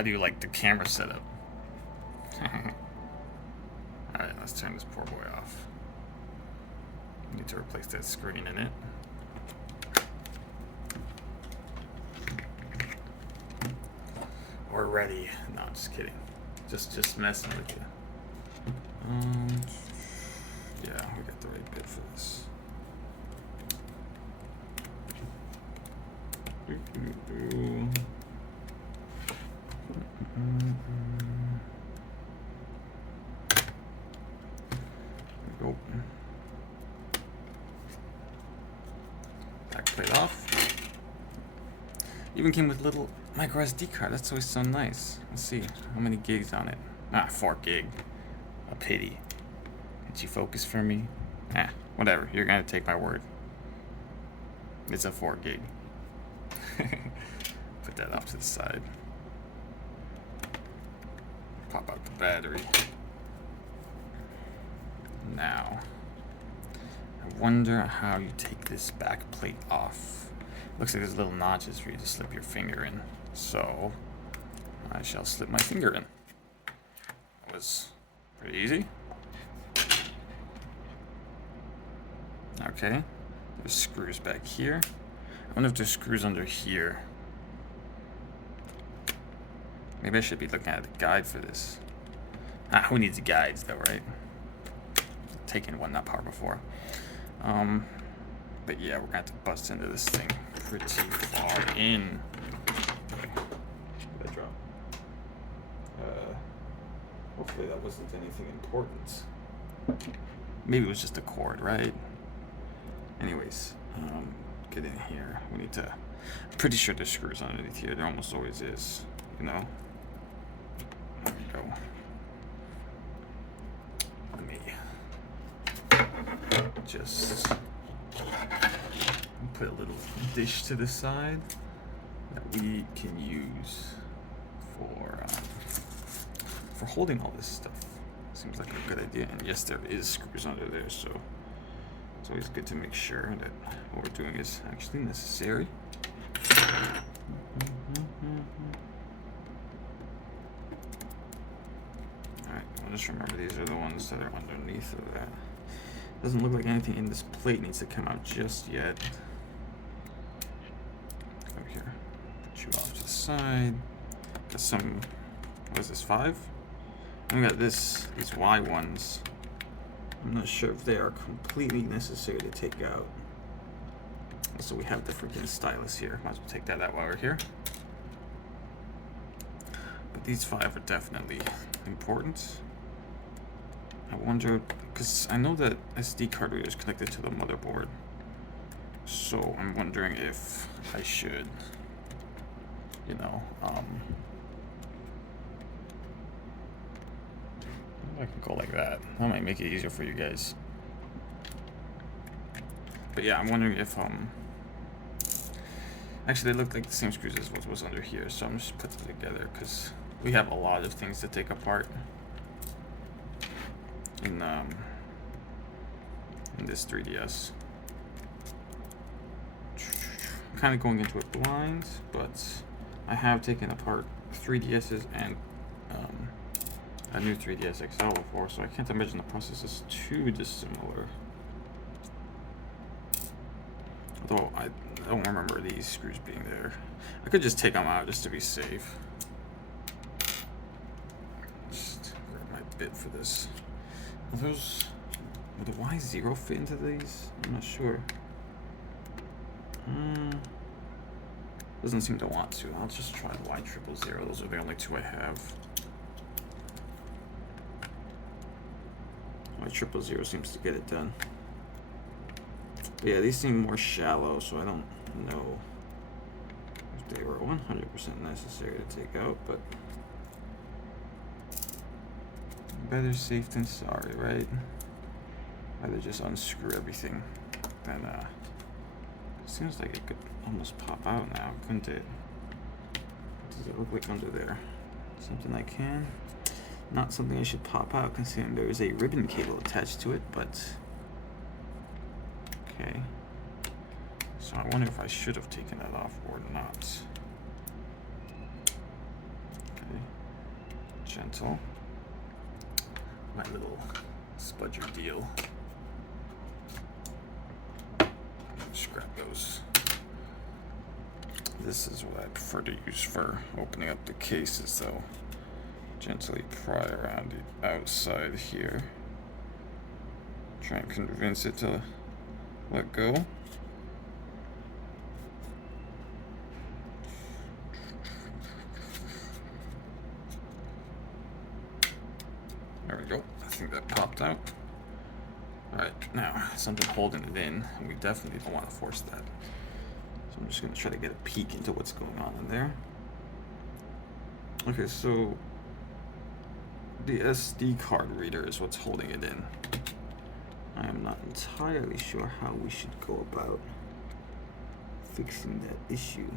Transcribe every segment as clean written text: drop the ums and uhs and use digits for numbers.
how do you like the camera setup? Alright, let's turn this poor boy off. Need to replace that screen in it. We're ready. No, just kidding. Just messing with you. Yeah, we got the right bit for this. Go. Back plate off. Even came with a little micro SD card. That's always so nice. Let's see how many gigs on it. 4 gig. A pity. Did you focus for me? Whatever. You're gonna take my word. It's a 4 gig. Put that off to the side. Pop out the battery. Now, I wonder how you take this back plate off. Looks like there's little notches for you to slip your finger in. So, I shall slip my finger in. That was pretty easy. Okay, there's screws back here. I wonder if there's screws under here. Maybe I should be looking at the guide for this. Who needs guides though, right? Taken one that power before. But yeah, we're gonna have to bust into this thing pretty far in. That drop. Hopefully that wasn't anything important. Maybe it was just a cord, right? Anyways, get in here. We need to. I'm pretty sure there's screws underneath here. There almost always is, you know. There we go. Let me just put a little dish to the side that we can use for holding all this stuff. Seems like a good idea. And yes, there is screws under there, so it's always good to make sure that what we're doing is actually necessary. Alright, I'll just remember these are the ones that are underneath of that. Doesn't look like anything in this plate needs to come out just yet. Over here. Put you off to the side. Got some, what is this, 5? And we got these Y ones. I'm not sure if they are completely necessary to take out. So we have the freaking stylus here. Might as well take that out while we're here. But these 5 are definitely important. I wonder, because I know that SD card reader is connected to the motherboard. So I'm wondering if I should, you know, I can go like that. That might make it easier for you guys. But yeah, I'm wondering if actually they look like the same screws as what was under here, so I'm just putting them together because we have a lot of things to take apart in this 3DS. I'm kind of going into it blind, but I have taken apart 3DSs and a new 3DS XL before, so I can't imagine the process is too dissimilar. Although I don't remember these screws being there. I could just take them out just to be safe. Just grab my bit for this. Are those, would the Y0 fit into these? I'm not sure. Doesn't seem to want to. I'll just try the Y000. Those are the only 2 I have. Y000 seems to get it done. But yeah, these seem more shallow, so I don't know if they were 100% necessary to take out, but better safe than sorry, right? Rather just unscrew everything than it seems like it could almost pop out now, couldn't it? What does it look like under there? Something I can? Not something I should pop out considering there is a ribbon cable attached to it, but okay. So I wonder if I should have taken that off or not. Okay. gentle. My little spudger deal. Scrap those. This is what I prefer to use for opening up the cases, though. Gently pry around the outside here. Try and convince it to let go. There we go. I think that popped out. Alright, now something holding it in, and we definitely don't want to force that. So I'm just going to try to get a peek into what's going on in there. Okay, so the SD card reader is what's holding it in. I am not entirely sure how we should go about fixing that issue.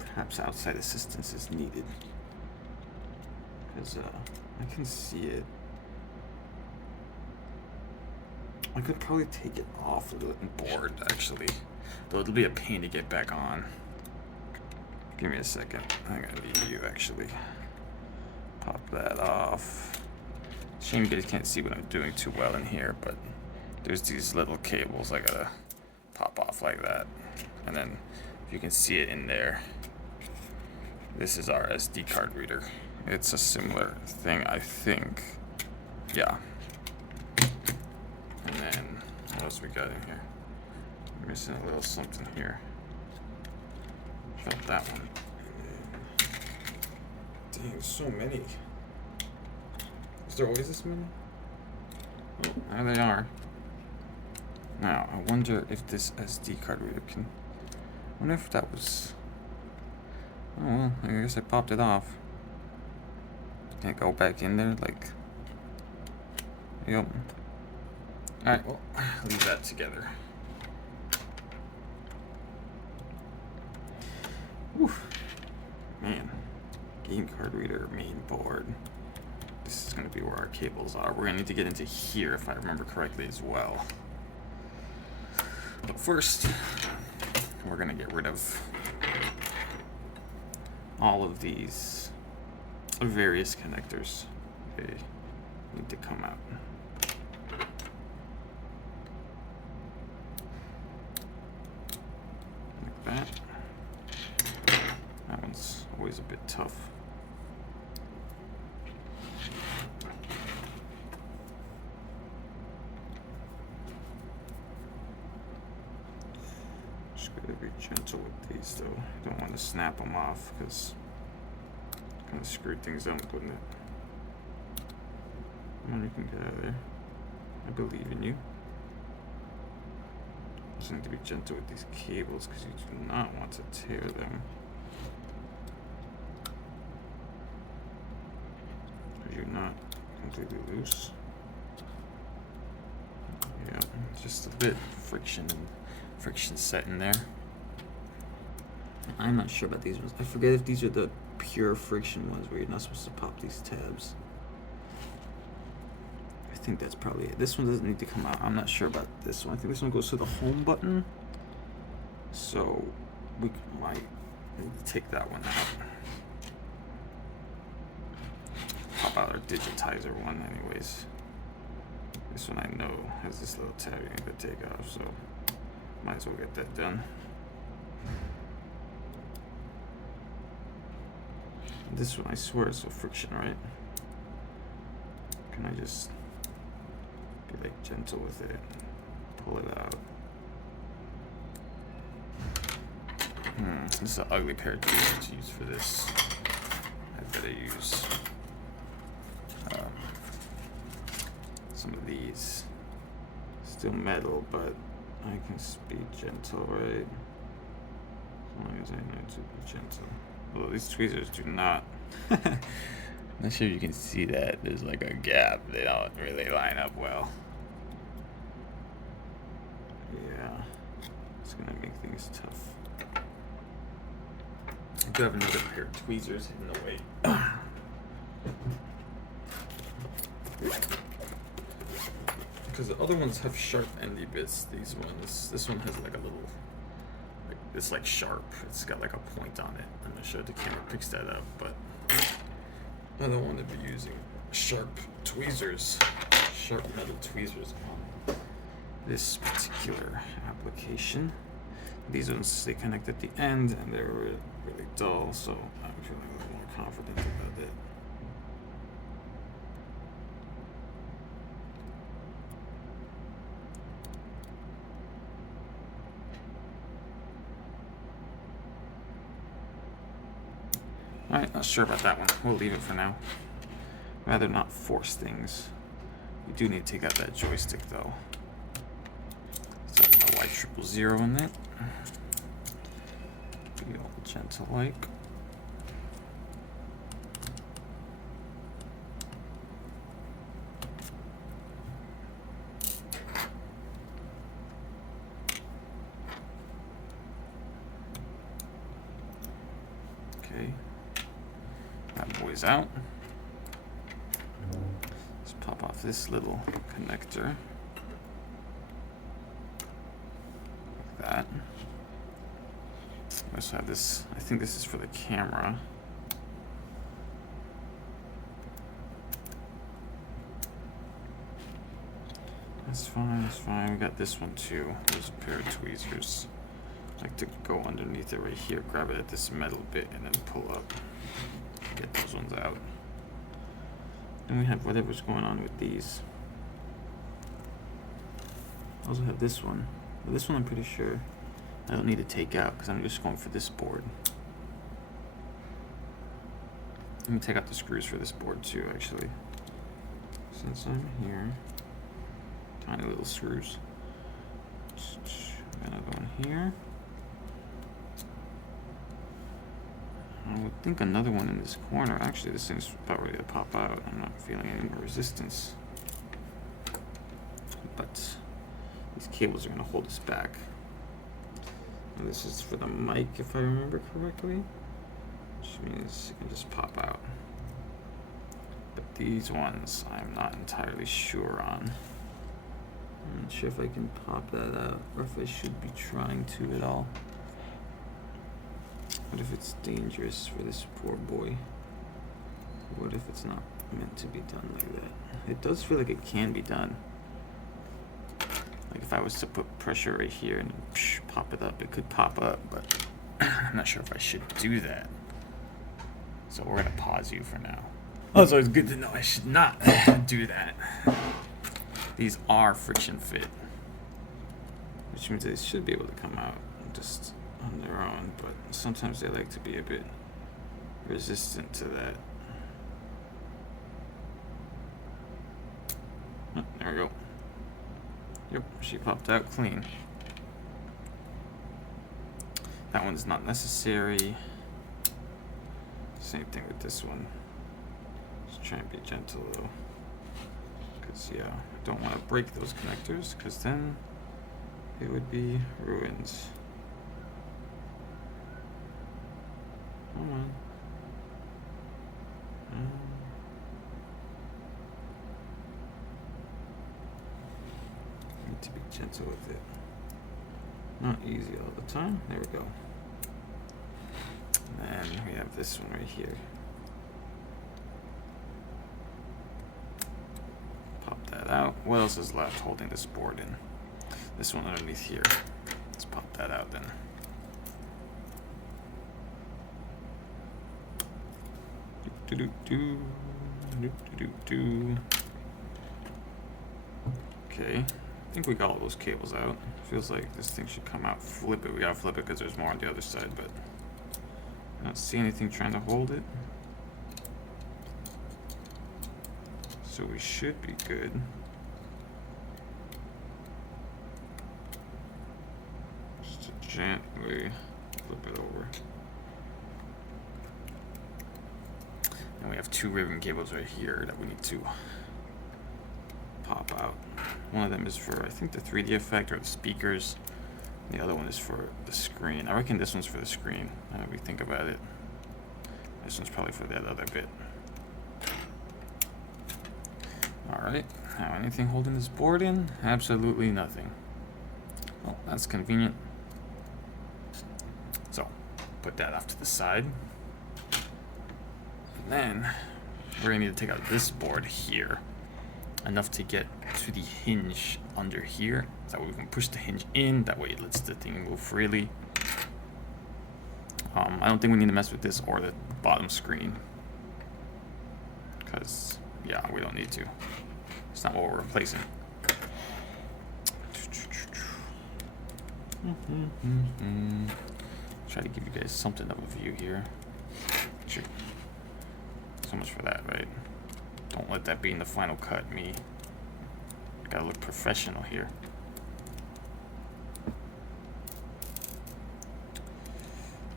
Perhaps outside assistance is needed. Because I can see it. I could probably take it off the board, actually. Though it'll be a pain to get back on. Give me a second. I'm gonna need you, actually. Pop that off. Shame you guys can't see what I'm doing too well in here, but there's these little cables I gotta pop off like that. And then, if you can see it in there, this is our SD card reader. It's a similar thing, I think. Yeah. And then, what else we got in here? We're missing a little something here. Felt that one. Dang, so many. Is there always this many? Oh, there they are. Now, I wonder if this SD card reader can... I wonder if that was... Oh, well, I guess I popped it off. Can it go back in there? Like... Yep. Alright, well, leave that together. Whew. Man. Game card reader, main board. This is going to be where our cables are. We're going to need to get into here, if I remember correctly, as well. But first, we're going to get rid of all of these various connectors. They need to come out. Like that. That one's always a bit tough. Just gotta be gentle with these though. Don't want to snap them off because it's gonna screw things up, wouldn't it? Come on, you can get out of there. I believe in you. Just need to be gentle with these cables because you do not want to tear them. You're not completely loose. Yeah, just a bit friction set in there. I'm not sure about these ones. I forget if these are the pure friction ones where you're not supposed to pop these tabs. I think that's probably it. This one doesn't need to come out. I'm not sure about this one. I think this one goes to the home button. So we might need to take that one out. Pop out our digitizer one anyways. This one I know has this little tab you need to take off, so might as well get that done. This one I swear is a friction, right? Can I just be like gentle with it? Pull it out. This is an ugly pair of tweezers to use for this. I better use some of these. Still metal, but I can be gentle, right? As long as I know to be gentle. Well, these tweezers do not. Not sure if you can see that. There's like a gap. They don't really line up well. Yeah, it's gonna make things tough. I do have another pair of tweezers hidden away. Because the other ones have sharp endy bits. These ones, this one has like a little, like it's like sharp. It's got like a point on it. I'm not sure if the camera picks that up, but I don't want to be using sharp tweezers, sharp metal tweezers on this particular application. These ones, they connect at the end and they're really dull, so I'm feeling a little more confident about it. Alright, not sure about that one. We'll leave it for now. Rather not force things. You do need to take out that joystick though. So no white 000 in it. Be all gentle like. Okay. That boy's out. Let's pop off this little connector. Like that. I also have this, I think this is for the camera. That's fine, that's fine. We got this one too. There's a pair of tweezers. I like to go underneath it right here, grab it at this metal bit, and then pull up. Get those ones out. Then we have whatever's going on with these. I also have this one. But this one I'm pretty sure I don't need to take out because I'm just going for this board. Let me take out the screws for this board too, actually. Since I'm here. Tiny little screws. Another one here. I would think another one in this corner. Actually, this thing's about ready to pop out. I'm not feeling any more resistance. But these cables are going to hold us back. And this is for the mic, if I remember correctly. Which means it can just pop out. But these ones, I'm not entirely sure on. I'm not sure if I can pop that out, or if I should be trying to at all. What if it's dangerous for this poor boy? What if it's not meant to be done like that? It does feel like it can be done. Like if I was to put pressure right here and pop it up, it could pop up, but I'm not sure if I should do that. So we're gonna pause you for now. Oh, so it's good to know I should not do that. These are friction fit, which means they should be able to come out just on their own, but sometimes they like to be a bit resistant to that. Oh, there we go. Yep, she popped out clean. That one's not necessary. Same thing with this one. Just try and be gentle though. Because, yeah, I don't want to break those connectors, because then it would be ruined. Come on. Need to be gentle with it. Not easy all the time. There we go. And then we have this one right here. Pop that out. What else is left holding this board in? This one underneath here. Let's pop that out then. Okay, I think we got all those cables out. Feels like this thing should come out. Flip it. We gotta flip it because there's more on the other side, but I don't see anything trying to hold it. So we should be good. Just to gently flip it over. And we have two ribbon cables right here that we need to pop out. One of them is for, I think, the 3D effect or the speakers. The other one is for the screen. I reckon this one's for the screen, now that we think about it. This one's probably for that other bit. Alright, now anything holding this board in? Absolutely nothing. Well, that's convenient. put that off to the side. And then we're gonna need to take out this board here, enough to get to the hinge under here. That way we can push the hinge in, that way it lets the thing move freely. I don't think we need to mess with this or the bottom screen, because yeah, we don't need to. It's not what we're replacing. Try to give you guys something of a view here. Shoot. So much for that, right? Don't let that be in the final cut, me. Gotta look professional here.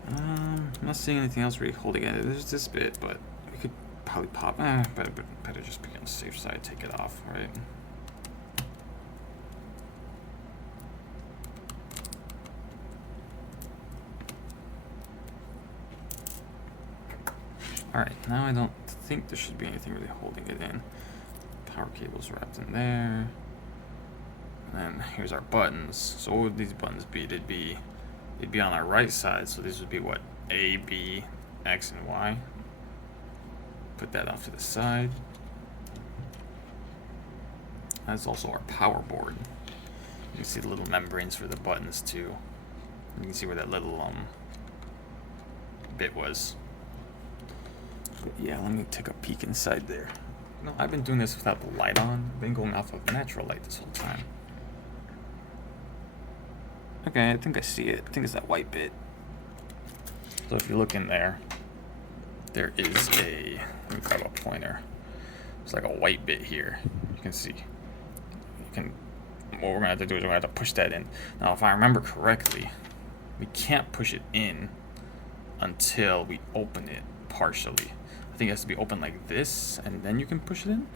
I'm not seeing anything else really holding it. There's this bit, but we could probably pop. Better just be on the safe side. Take it off, right? Alright, now I don't think there should be anything really holding it in. Power cable's wrapped in there. And then here's our buttons. So what would these buttons be? They'd be on our right side, so these would be what? A, B, X, and Y. Put that off to the side. That's also our power board. You can see the little membranes for the buttons too. You can see where that little bit was. But yeah, let me take a peek inside there. No, I've been doing this without the light on. I've been going off of natural light this whole time. Okay, I think I see it. I think it's that white bit. So if you look in there, there is a, let me grab a pointer. It's like a white bit here. You can see. What we're gonna have to do is we're gonna have to push that in. Now, if I remember correctly, we can't push it in until we open it partially. I think it has to be open like this, and then you can push it in.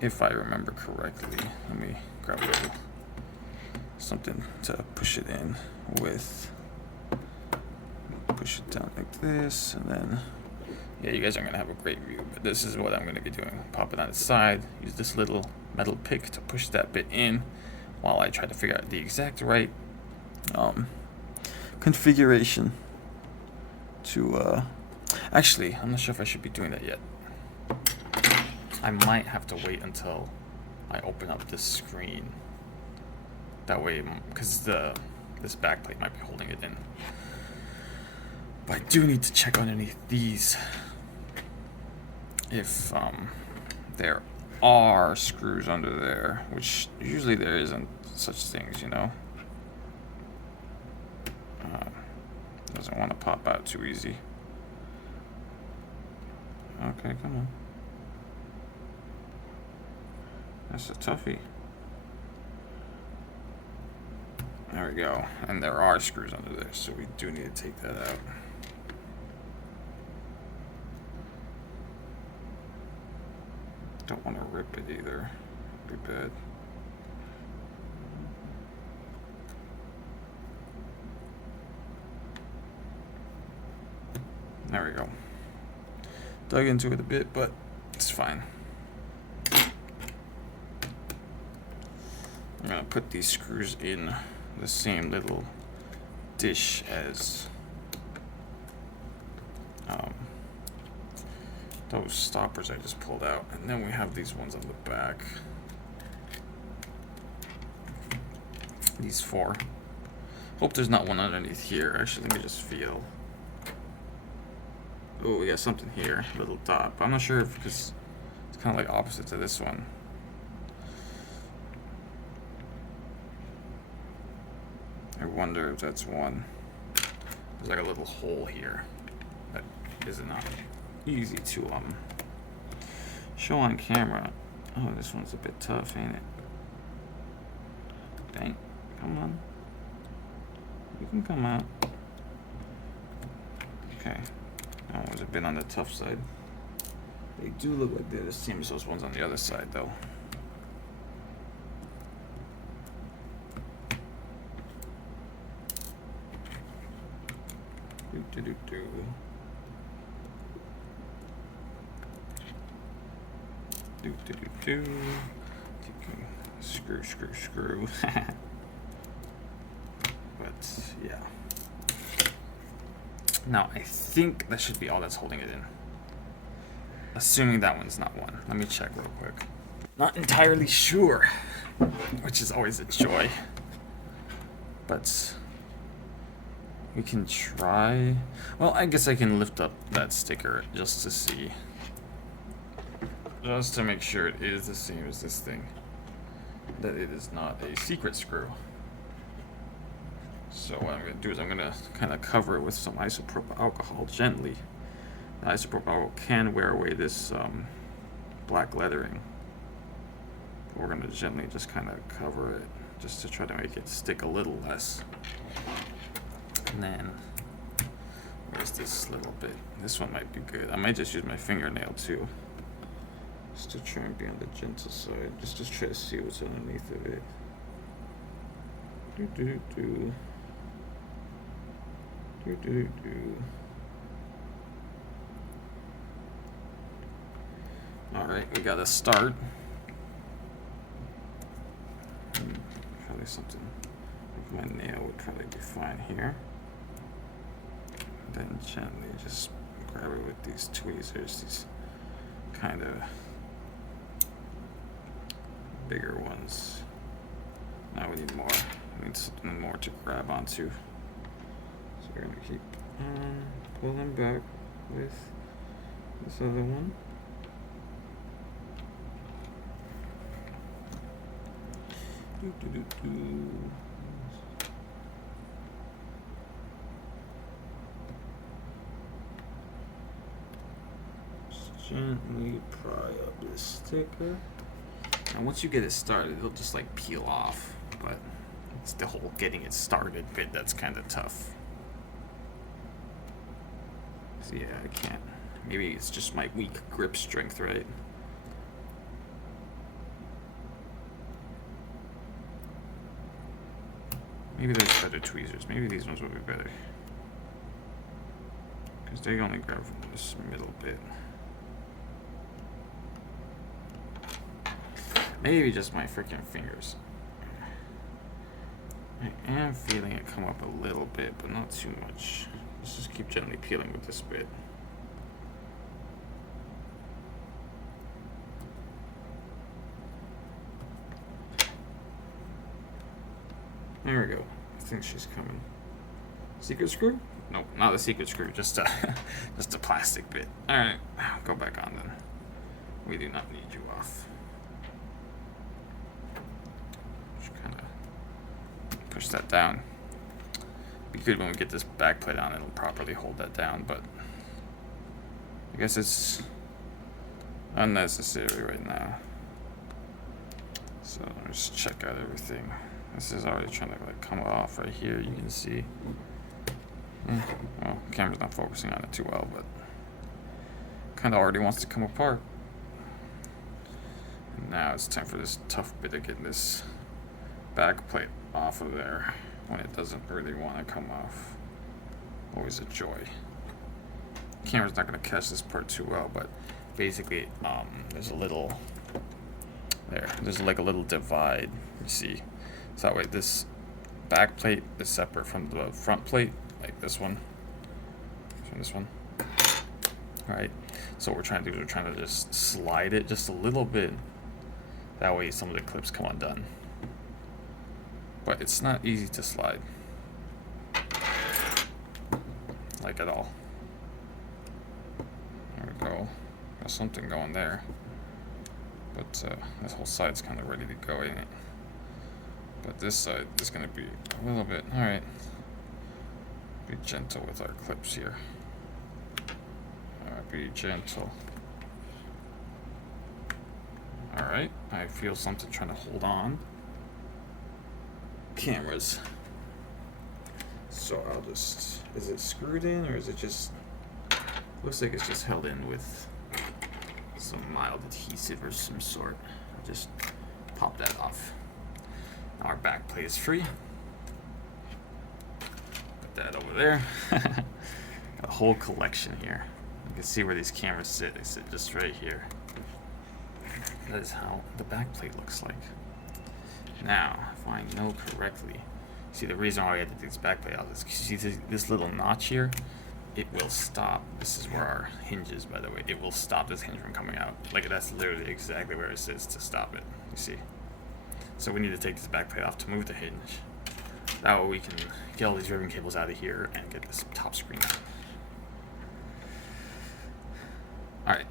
If I remember correctly, let me grab a little something to push it in with. Push it down like this, and then yeah, you guys aren't gonna have a great view, but this is what I'm gonna be doing. Pop it on the side, use this little metal pick to push that bit in while I try to figure out the exact right configuration to actually, I'm not sure if I should be doing that yet. I might have to wait until I open up this screen. That way, because this back plate might be holding it in. But I do need to check underneath these if there are screws under there, which usually there isn't such things, you know. Doesn't want to pop out too easy. Okay, come on. That's a toughie. There we go. And there are screws under there, so we do need to take that out. Don't want to rip it either. Be bad. There we go. Dug into it a bit, but it's fine. I'm gonna put these screws in the same little dish as those stoppers I just pulled out, and then we have these ones on the back. These four. Hope there's not one underneath here. Actually, let me just feel. Oh, we got something here, little dot. But I'm not sure if, because it's kind of like opposite to this one. I wonder if that's one. There's like a little hole here that isn't easy to show on camera. Oh, this one's a bit tough, ain't it? Dang, come on. You can come out. Okay. That one's a bit on the tough side. They do look like they're the same as those ones on the other side, though. Screw. But yeah. Now, I think that should be all that's holding it in. Assuming that one's not one. Let me check real quick. Not entirely sure, which is always a joy. But we can try. Well, I guess I can lift up that sticker just to see. Just to make sure it is the same as this thing. That it is not a secret screw. So what I'm going to do is I'm going to kind of cover it with some isopropyl alcohol gently. The isopropyl alcohol can wear away this black leathering. We're going to gently just kind of cover it just to try to make it stick a little less. And then, where's this little bit? This one might be good. I might just use my fingernail too. Just to try and be on the gentle side. Just to try to see what's underneath of it. Do. Alright, we got a start. Probably something like my nail would probably be fine here. Then gently just grab it with these tweezers, these kind of bigger ones. Now we need more. We need something more to grab onto. So we're gonna keep pulling back with this other one. Just gently pry up this sticker. And once you get it started, it'll just like peel off, but it's the whole getting it started bit that's kind of tough. So yeah, I can't. Maybe it's just my weak grip strength, right? Maybe there's better tweezers. Maybe these ones would be better. Because they only grab from this middle bit. Maybe just my freaking fingers. I am feeling it come up a little bit, but not too much. Let's just keep gently peeling with this bit. There we go. I think she's coming. Secret screw? Nope, not a secret screw. Just a, just a plastic bit. All right, go back on then. We do not need you off. Just kind of push that down. Be good when we get this back plate on. It'll properly hold that down, but I guess it's unnecessary right now. So let's check out everything. This is already trying to like come off right here. You can see. Well, camera's not focusing on it too well, but kind of already wants to come apart. And now it's time for this tough bit of getting this back plate off of there when it doesn't really want to come off. Always a joy. Camera's not going to catch this part too well, but basically, there's a little there. There's like a little divide. You see. So that way this back plate is separate from the front plate, like this one, from this one. Alright, so what we're trying to do is we're trying to just slide it just a little bit. That way some of the clips come undone. But it's not easy to slide. Like at all. There we go. Got something going there. But this whole side's kind of ready to go, ain't it? But this side is going to be a little bit, alright. Be gentle with our clips here. Alright, be gentle. Alright, I feel something trying to hold on. Cameras. So I'll just, is it screwed in or is it just, looks like it's just held in with some mild adhesive or some sort. I'll just pop that off. Our back plate is free. Put that over there. Got a whole collection here. You can see where these cameras sit. They sit just right here. That is how the back plate looks like. Now, if I know correctly, see the reason why I had to do this back plate out is because you see this little notch here? it will stop. This is where our hinge is, by the way. It will stop this hinge from coming out. Like, that's literally exactly where it sits to stop it. You see? So we need to take this back plate off to move the hinge. That way we can get all these ribbon cables out of here and get this top screen out. Alright.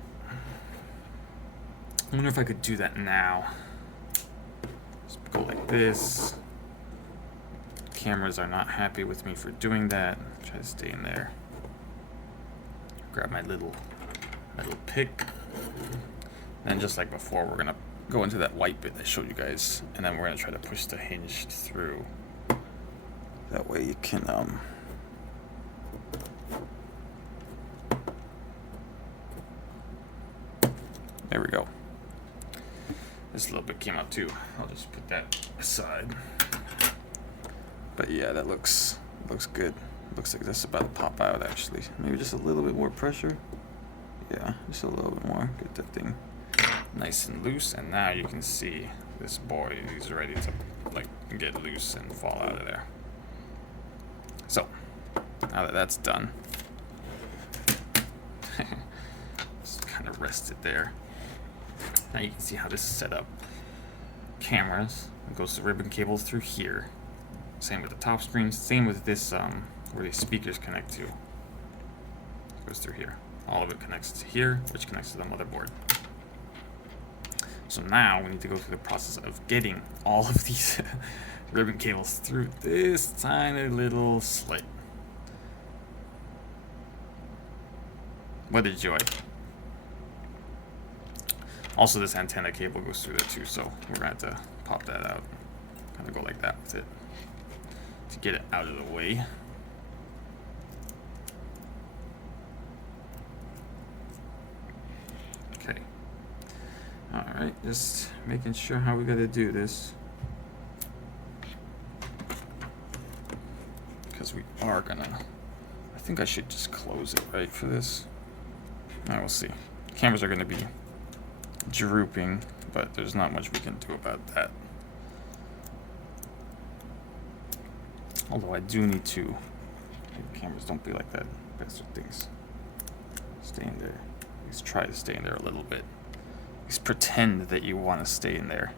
I wonder if I could do that now. Just go like this. Cameras are not happy with me for doing that. Try to stay in there. Grab my little pick. And just like before, we're gonna go into that white bit I showed you guys, and then we're gonna try to push the hinge through. That way you can there we go. This little bit came out too. I'll just put that aside. But yeah, that looks good. Looks like that's about to pop out actually. Maybe just a little bit more pressure. Yeah, just a little bit more. Get that thing nice and loose, and now you can see this boy is ready to like get loose and fall out of there. So now that that's done, just kind of rest it there. Now you can see how this is set up. Cameras, it goes to ribbon cables through here. Same with the top screen, same with this where the speakers connect to. It goes through here. All of it connects to here, which connects to the motherboard. So now we need to go through the process of getting all of these ribbon cables through this tiny little slit. What a joy. Also, this antenna cable goes through there too, so we're gonna have to pop that out. Kind of go like that with it to get it out of the way. Okay. All right, just making sure how we gotta do this, because we are gonna. I think I should just close it right for this. All right, we'll see. Cameras are gonna be drooping, but there's not much we can do about that. Although I do need to. Cameras don't be like that. Bastard things. Stay in there. At least try to stay in there a little bit. At least pretend that you want to stay in there.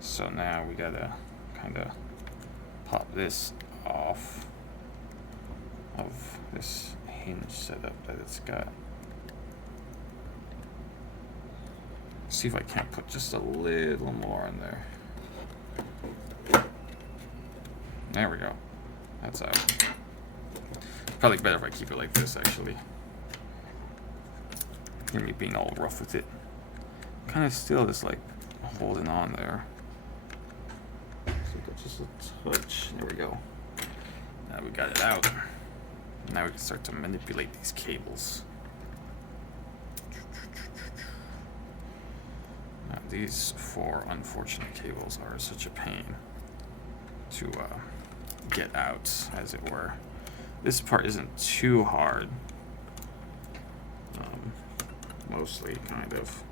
So now we gotta kind of pop this off of this hinge setup that it's got. See if I can't put just a little more in there. There we go. That's out. Probably better if I keep it like this, actually. Hear me being all rough with it. Kind of still just like holding on there. So just a touch. There we go. Now we got it out. Now we can start to manipulate these cables. Now, these four unfortunate cables are such a pain to get out, as it were. This part isn't too hard. Mostly kind of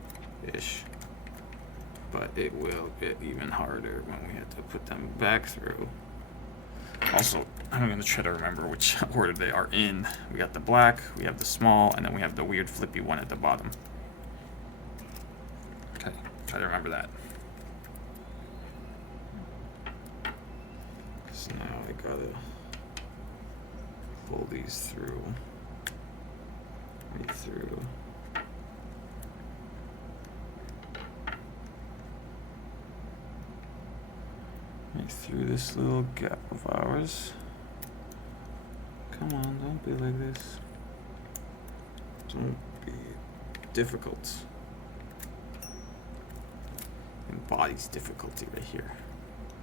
ish. But it will get even harder when we have to put them back through. Also, I'm going to try to remember which order they are in. We got the black, we have the small, and then we have the weird flippy one at the bottom. Okay, try to remember that. So now I gotta pull these through. Right through. Right through this little gap of ours. Come on, don't be like this. Don't be difficult. Embodies difficulty right here.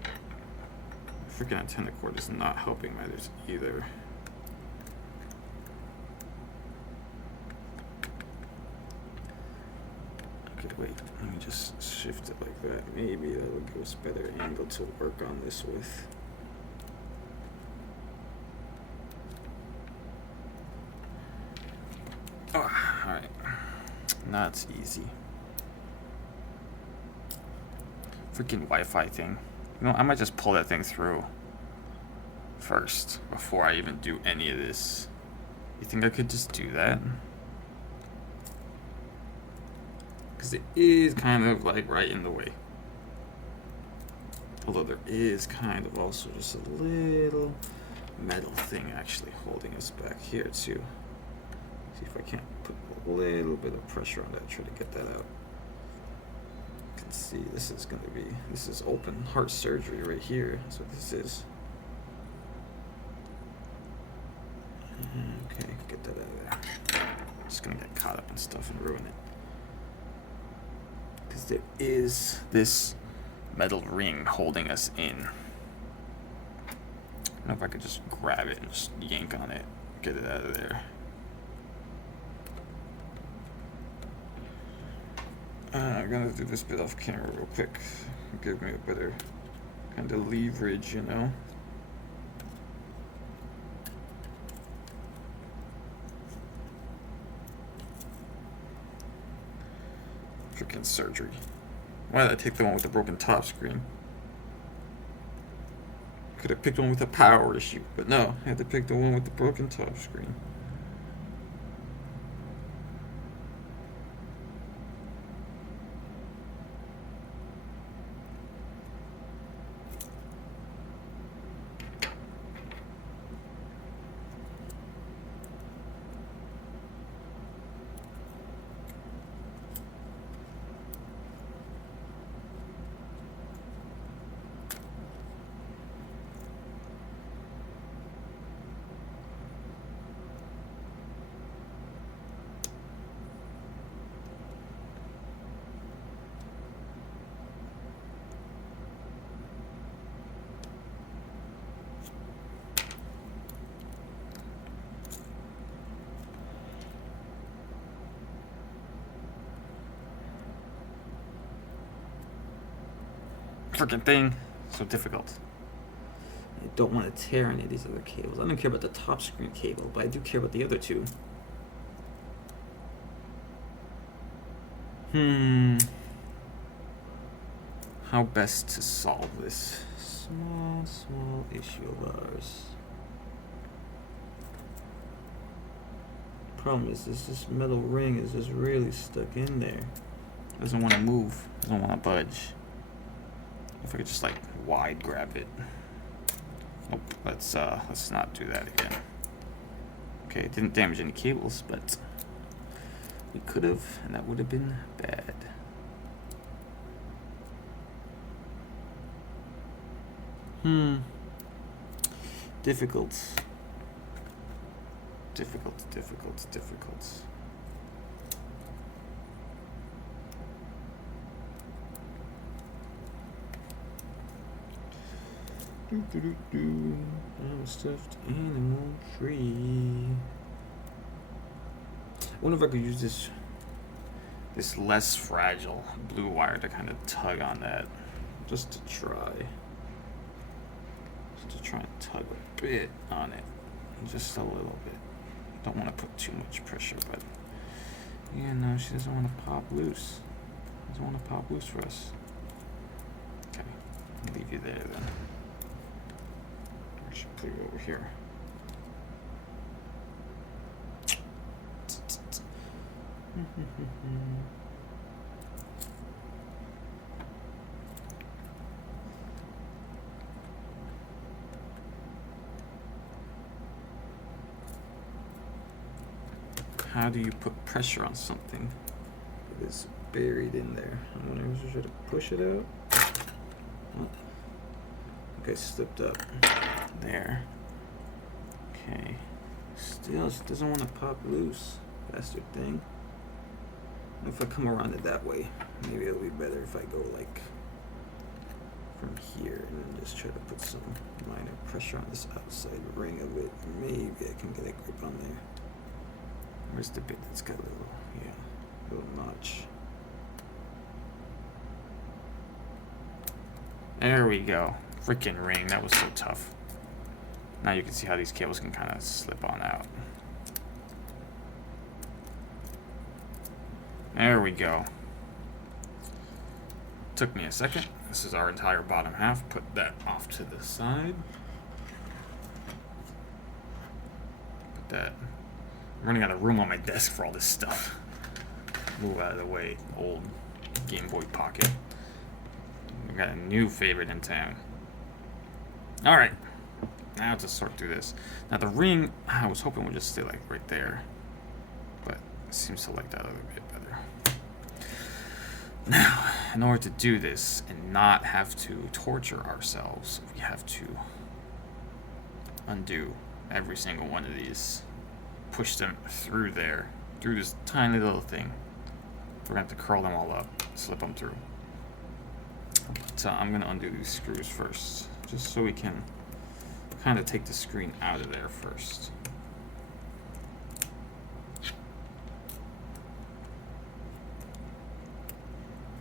The freaking antenna cord is not helping matters either. Okay, wait, let me just shift it like that. Maybe that will give us a better angle to work on this with. Oh, alright. Now it's easy. Freaking Wi-Fi thing. You know, I might just pull that thing through first before I even do any of this. You think I could just do that? Because it is kind of like right in the way. Although there is kind of also just a little metal thing actually holding us back here too. See if I can't put a little bit of pressure on that, try to get that out. You can see this is open heart surgery right here. That's what this is. Okay, get that out of there. Just gonna get caught up in stuff and ruin it. Because there is this metal ring holding us in. I don't know if I could just grab it and just yank on it, get it out of there. I'm gonna do this bit off camera real quick. Give me a better kind of leverage, you know. Freaking surgery. Why did I take the one with the broken top screen? Could have picked one with a power issue, but no, I had to pick the one with the broken top screen. Freaking thing, so difficult. I don't want to tear any of these other cables. I don't care about the top screen cable, but I do care about the other two. How best to solve this small issue of ours? Problem is this metal ring is just really stuck in there. Doesn't want to move. Doesn't want to budge. If I could just like wide grab it. Nope, let's not do that again. Okay, it didn't damage any cables, but we could have, and that would have been bad. Difficult. I'm a stuffed animal tree. I wonder if I could use this less fragile blue wire to kind of tug on that, just to try. Just to try and tug a bit on it, just a little bit. Don't want to put too much pressure, but yeah, no, she doesn't want to pop loose. Doesn't want to pop loose for us. Okay, I'll leave you there then. I should put it over here. How do you put pressure on something that is buried in there? I wonder if I should push it out. Oh. Okay, slipped up. There. Okay. Still, it doesn't want to pop loose. Bastard thing. If I come around it that way, maybe it'll be better if I go like from here and then just try to put some minor pressure on this outside ring of it. Maybe I can get a grip on there. Where's the bit that's got a little notch? There we go. Freaking ring, that was so tough. Now you can see how these cables can kind of slip on out. There we go. Took me a second. This is our entire bottom half. Put that off to the side. Put that I'm running out of room on my desk for all this stuff. Move out of the way, old Game Boy Pocket. We got a new favorite in town. Alright, now to sort through this. Now the ring, I was hoping would just stay like right there, but it seems to like that a little bit better. Now, in order to do this and not have to torture ourselves, we have to undo every single one of these. Push them through there, through this tiny little thing. We're going to have to curl them all up, slip them through. But I'm going to undo these screws first, just so we can kind of take the screen out of there first.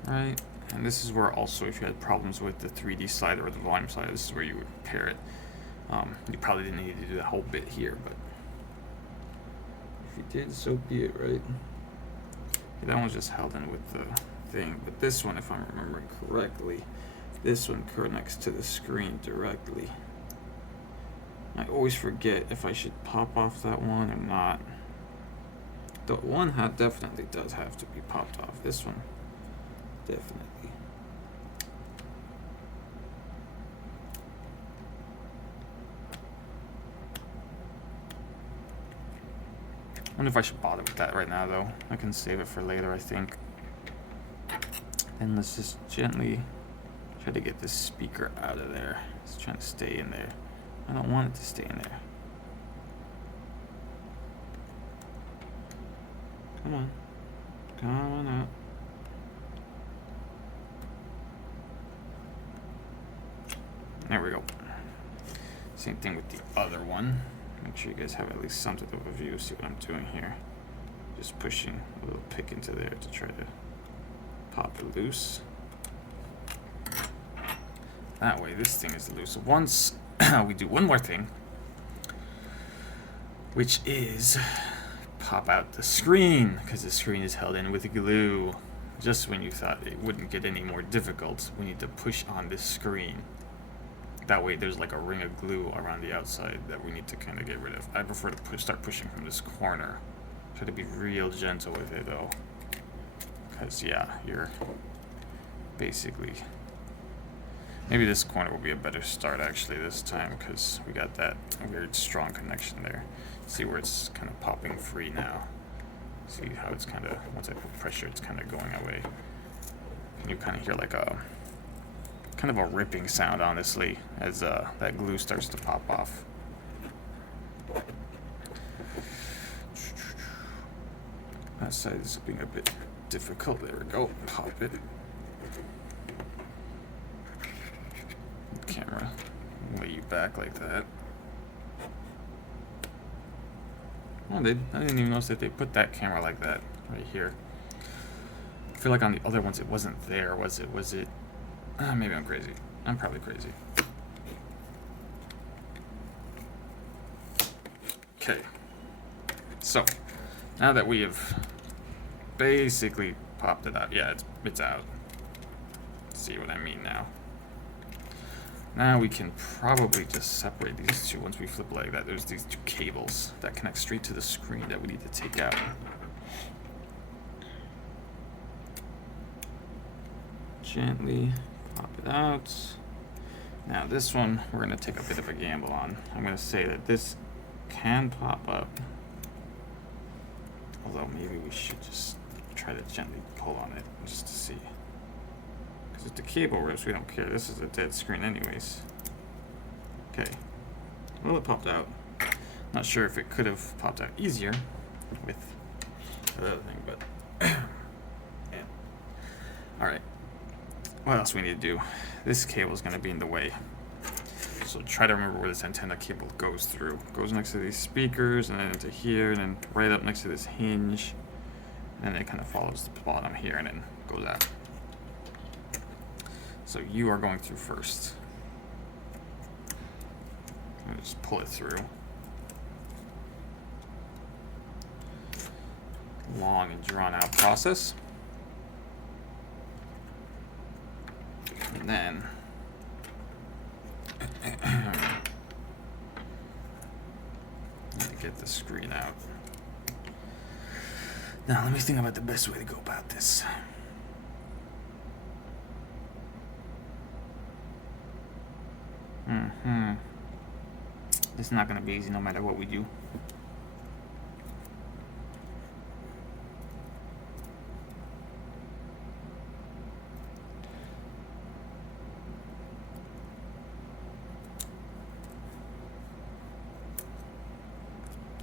Right, and this is where also if you had problems with the 3D slider or the volume slider, this is where you would repair it. You probably didn't need to do that whole bit here, but if you did, so be it, right? Yeah, that one's just held in with the thing, but this one, if I'm remembering correctly, this one connects to the screen directly. I always forget if I should pop off that one or not. The one definitely does have to be popped off. This one, definitely. I wonder if I should bother with that right now, though. I can save it for later, I think. And let's just gently try to get this speaker out of there. It's trying to stay in there. I don't want it to stay in there. Come on. Come on out. There we go. Same thing with the other one. Make sure you guys have at least something of a view. See what I'm doing here. Just pushing a little pick into there to try to pop it loose. That way this thing is loose. So once we do one more thing, which is pop out the screen, because the screen is held in with glue. Just when you thought it wouldn't get any more difficult, we need to push on this screen. That way there's like a ring of glue around the outside that we need to kind of get rid of. I prefer to start pushing from this corner. Try to be real gentle with it though. Because yeah, you're basically... Maybe this corner will be a better start actually this time, because we got that weird strong connection there. See where it's kind of popping free now. See how it's kind of, once I put pressure, it's kind of going away. And you kind of hear like a kind of a ripping sound, honestly, as that glue starts to pop off. That side is being a bit difficult. There we go. Pop it. Camera, lay you back like that. Oh, I didn't even notice that they put that camera like that right here. I feel like on the other ones it wasn't there. Was it? Maybe I'm crazy. I'm probably crazy. Okay. So now that we have basically popped it out, yeah, it's out. See what I mean now? Now we can probably just separate these two once we flip like that. There's these two cables that connect straight to the screen that we need to take out. Gently pop it out. Now this one we're going to take a bit of a gamble on. I'm going to say that this can pop up. Although maybe we should just try to gently pull on it just to see. Because if the cable rips, we don't care. This is a dead screen anyways. Okay. Well, it popped out. Not sure if it could have popped out easier with the other thing, but yeah. Alright. What else we need to do? This cable is going to be in the way. So try to remember where this antenna cable goes through. It goes next to these speakers, and then into here, and then right up next to this hinge. And then it kind of follows the bottom here, and then goes out. So you are going through first. I'm gonna just pull it through. Long and drawn out process. And then get the screen out. Now let me think about the best way to go about this. It's not gonna be easy no matter what we do.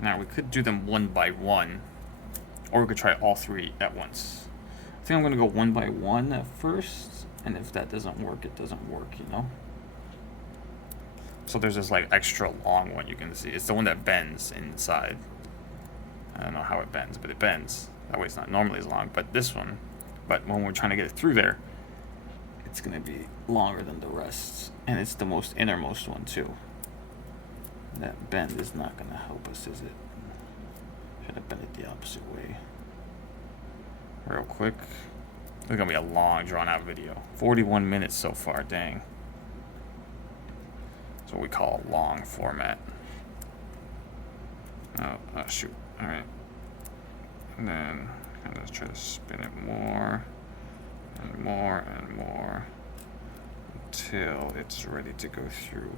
Now we could do them one by one, or we could try all three at once. I think I'm gonna go one by one at first, and if that doesn't work, it doesn't work, you know? So there's this like extra long one you can see. It's the one that bends inside. I don't know how it bends, but it bends. That way it's not normally as long, but this one, but when we're trying to get it through there, it's gonna be longer than the rest. And it's the most innermost one too. That bend is not gonna help us, is it? Should have bent it the opposite way. Real quick. It's gonna be a long drawn out video. 41 minutes so far, dang. That's what we call a long format. Oh, shoot. Alright. And then kind of try to spin it more and more and more until it's ready to go through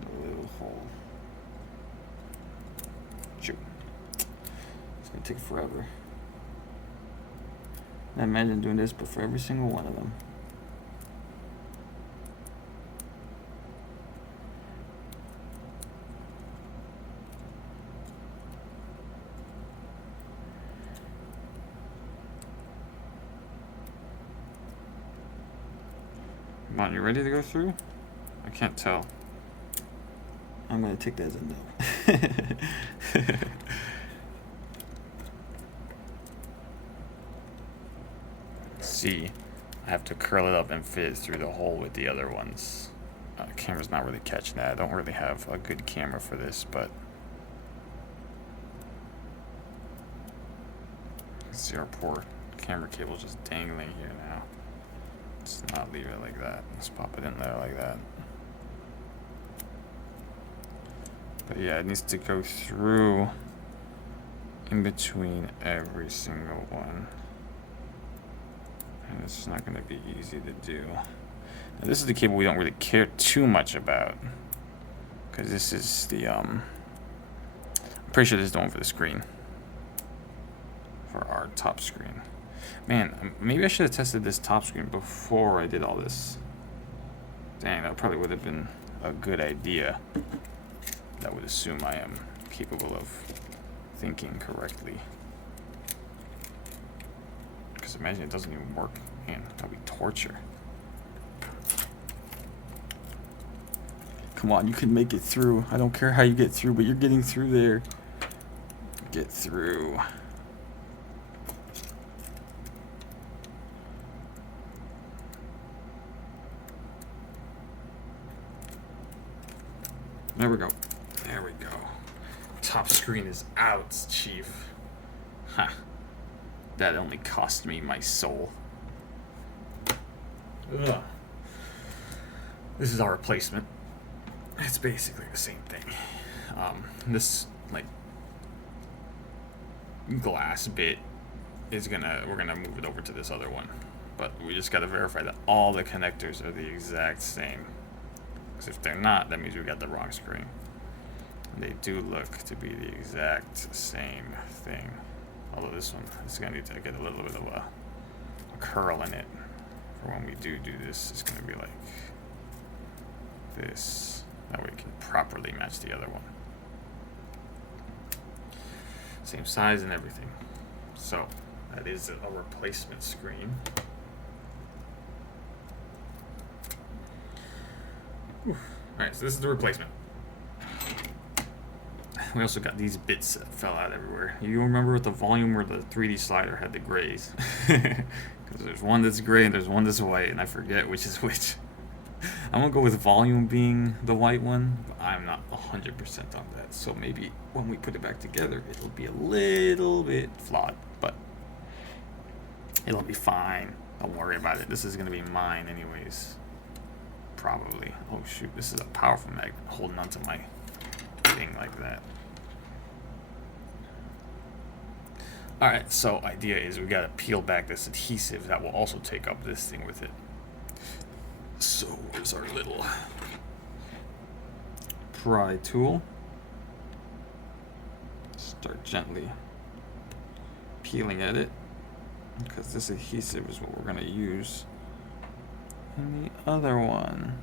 the little hole. Shoot. It's gonna take forever. I imagine doing this, but for every single one of them. Come on, you ready to go through? I can't tell. I'm gonna take that as a no. See, I have to curl it up and fit it through the hole with the other ones. The camera's not really catching that. I don't really have a good camera for this, but see our poor camera cable just dangling here now. Let's not leave it like that. Let's pop it in there like that. But yeah, it needs to go through in between every single one. And it's not going to be easy to do. Now, this is the cable we don't really care too much about, because this is the, I'm pretty sure this is the one for the screen. For our top screen. Man, maybe I should have tested this top screen before I did all this. Dang, that probably would have been a good idea. That would assume I am capable of thinking correctly. Because imagine it doesn't even work. Man, that'd be torture. Come on, you can make it through. I don't care how you get through, but you're getting through there. Get through. There we go. There we go. Top screen is out, Chief. Ha. That only cost me my soul. Ugh. This is our replacement. It's basically the same thing. This like glass bit is we're gonna move it over to this other one, but we just gotta verify that all the connectors are the exact same. Because if they're not, that means we got the wrong screen. They do look to be the exact same thing. Although this one is gonna need to get a little bit of a curl in it. For when we do this, it's gonna be like this. That way we can properly match the other one. Same size and everything. So that is a replacement screen. Alright, so this is the replacement. We also got these bits that fell out everywhere. You remember with the volume where the 3D slider had the grays? Because there's one that's gray and there's one that's white, and I forget which is which. I'm gonna go with volume being the white one, but I'm not 100% on that. So maybe when we put it back together, it'll be a little bit flawed, but it'll be fine. Don't worry about it. This is gonna be mine anyways. Probably. Oh shoot, this is a powerful magnet holding onto my thing like that. Alright, so idea is we gotta peel back this adhesive that will also take up this thing with it. So where's our little pry tool? Start gently peeling at it, because this adhesive is what we're gonna use in the other one.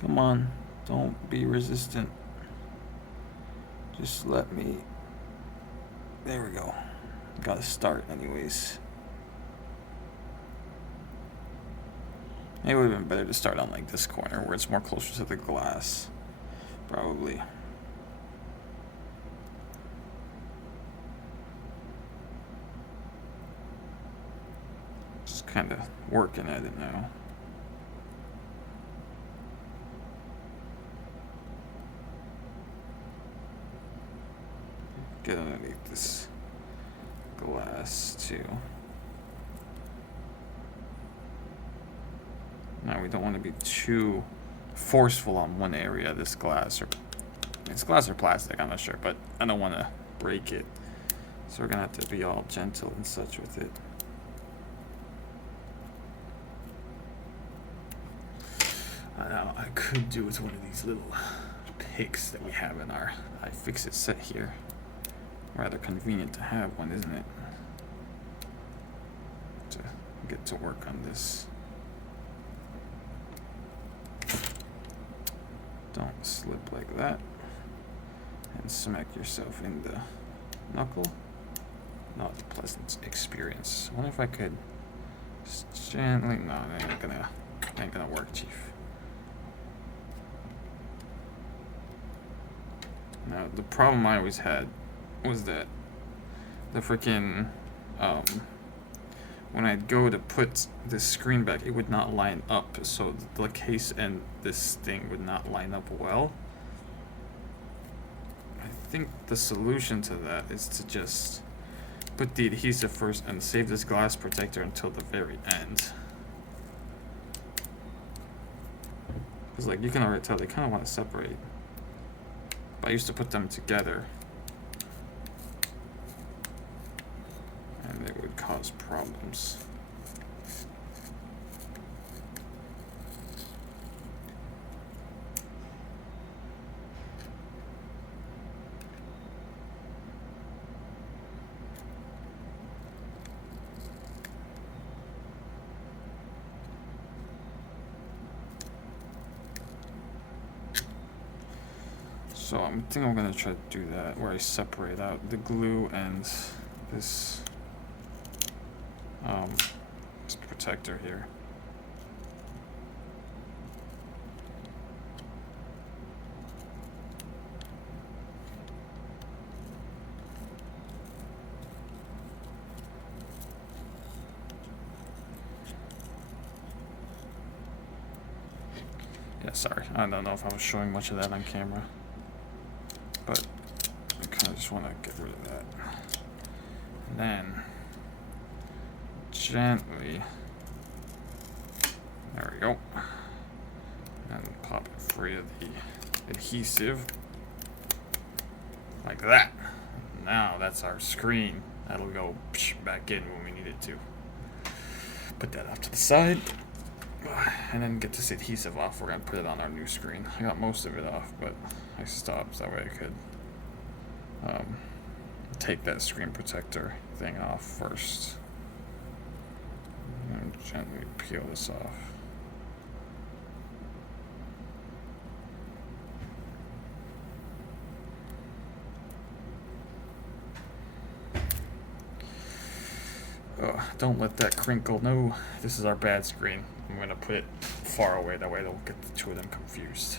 Come on, don't be resistant. Just let me. There we go. Gotta start anyways. It would have been better to start on like this corner where it's more closer to the glass. Probably. Just kind of working at it now. Get underneath this glass too. Now we don't want to be too forceful on one area of this glass, or it's glass or plastic, I'm not sure, but I don't want to break it. So we're gonna have to be all gentle and such with it. Now I could do with one of these little picks that we have in our iFixit set here. Rather convenient to have one, isn't it? To get to work on this. Don't slip like that and smack yourself in the knuckle. Not a pleasant experience. I wonder if I could just gently. No, that ain't gonna work, Chief. Now the problem I always had was that the freaking when I'd go to put this screen back, it would not line up, so the case and this thing would not line up well. I think the solution to that is to just put the adhesive first and save this glass protector until the very end. Because like you can already tell they kind of want to separate. But I used to put them together and it would cause problems. So I think I'm gonna try to do that where I separate out the glue and this protector here. Yeah, sorry. I don't know if I was showing much of that on camera, but I kind of just want to get rid of that. And then gently, there we go, and pop it free of the adhesive like that. Now that's our screen. That'll go back in when we need it to. Put that off to the side, and then get this adhesive off. We're gonna put it on our new screen. I got most of it off, but I stopped so that way I could take that screen protector thing off first. And gently peel this off. Oh, don't let that crinkle. No, this is our bad screen. I'm going to put it far away, that way I don't get the two of them confused.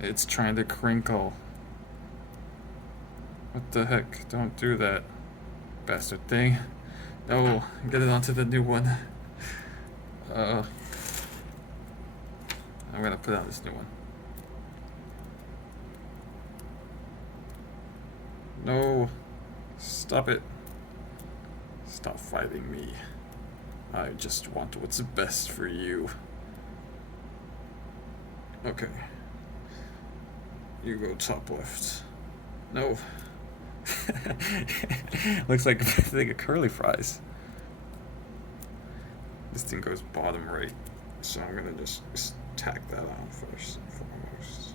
It's trying to crinkle. What the heck? Don't do that, bastard thing. No, get it onto the new one. I'm gonna put on this new one. No, stop it. Stop fighting me. I just want what's best for you. Okay. You go top left. No. Looks like a thing of curly fries. This thing goes bottom right. So I'm gonna just tack that on first and foremost.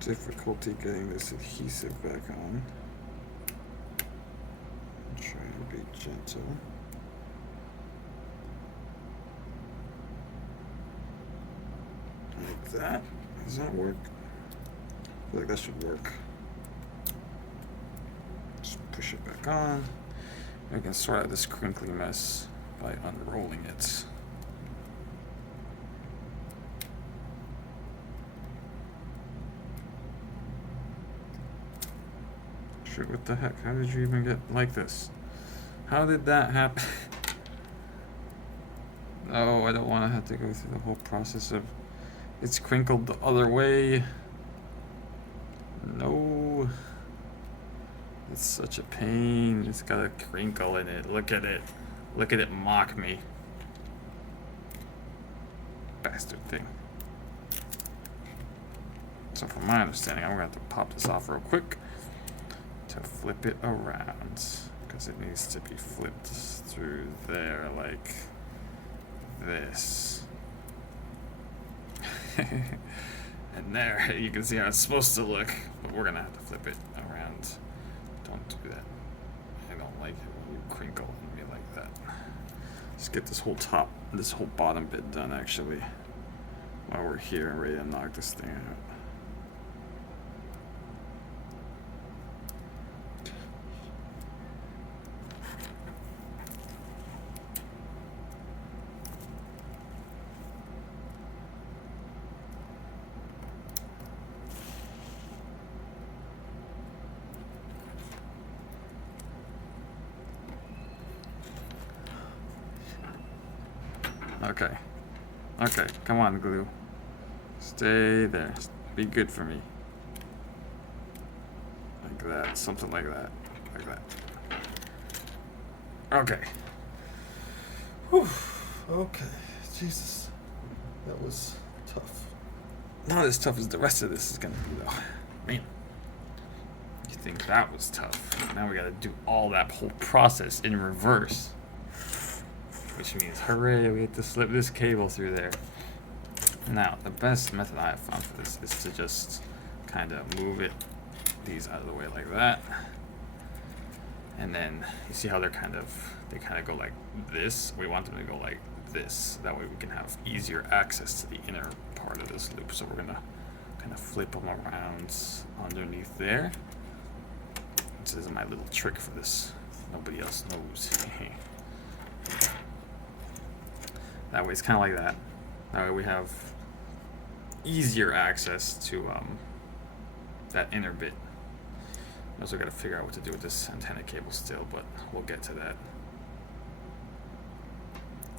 Difficulty getting this adhesive back on. Try to be gentle. Like that. Does that work? I feel like that should work. Just push it back on. We can sort out this crinkly mess by unrolling it. Shit, what the heck? How did you even get like this? How did that happen? No, I don't want to have to go through the whole process of it's crinkled the other way. No. It's such a pain. It's got a crinkle in it. Look at it. Look at it mock me. Bastard thing. So from my understanding, I'm going to have to pop this off real quick to flip it around. Because it needs to be flipped through there like this. And there, you can see how it's supposed to look. But we're going to have to flip it around. Don't do that. I don't like it when you crinkle on me like that. Let's get this whole top, this whole bottom bit done actually. While we're here and ready to knock this thing out. Okay. Okay, come on, glue. Stay there. Be good for me. Like that. Something like that. Like that. Okay. Whew. Okay. Jesus. That was tough. Not as tough as the rest of this is gonna be, though. Man. You think that was tough. Now we gotta do all that whole process in reverse. Which means, hooray, we get to slip this cable through there. Now, the best method I have found for this is to just kind of move these out of the way like that. And then, you see how they kind of go like this? We want them to go like this. That way we can have easier access to the inner part of this loop. So we're gonna kind of flip them around underneath there. This is my little trick for this. Nobody else knows. That way it's kind of like that. That way we have easier access to that inner bit. I also got to figure out what to do with this antenna cable still, but we'll get to that.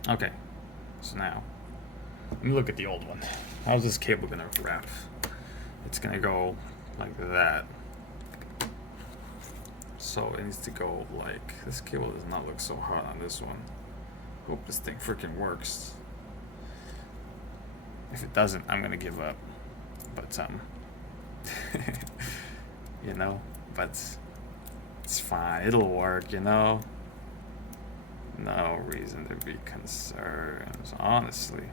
Okay, so now let me look at the old one. How's this cable gonna wrap? It's gonna go like that. So it needs to go like this. Cable does not look so hot on this one. Hope this thing freaking works. If it doesn't, I'm gonna give up. But you know, but it's fine. It'll work, you know. No reason to be concerned, honestly.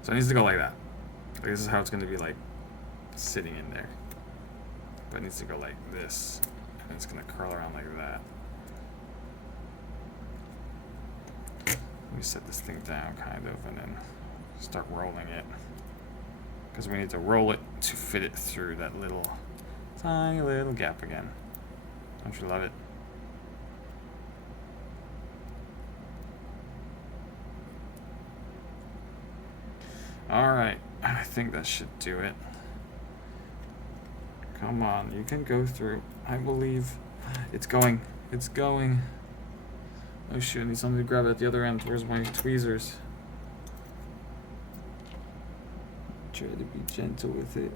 So it needs to go like that. Like, this is how it's gonna be like sitting in there. But it needs to go like this, and it's gonna curl around like that. Let me set this thing down kind of and then start rolling it. Because we need to roll it to fit it through that little Tiny little gap again. Don't you love it? Alright, I think that should do it. Come on, you can go through. I believe. It's going. It's going. Oh shoot, I need something to grab at the other end. Where's my tweezers? Try to be gentle with it.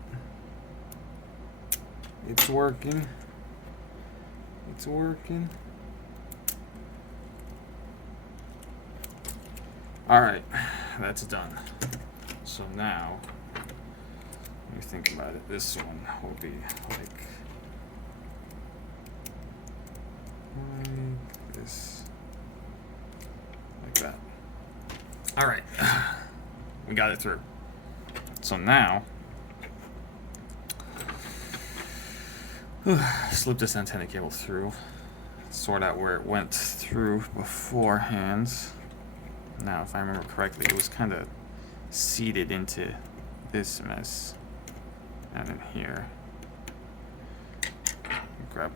It's working. It's working. Alright, that's done. So now, when you think about it, this one will be like this. Like that. Alright, we got it through. So now, slip this antenna cable through, sort out where it went through beforehand. Now, if I remember correctly, it was kind of seated into this mess. And in here, grab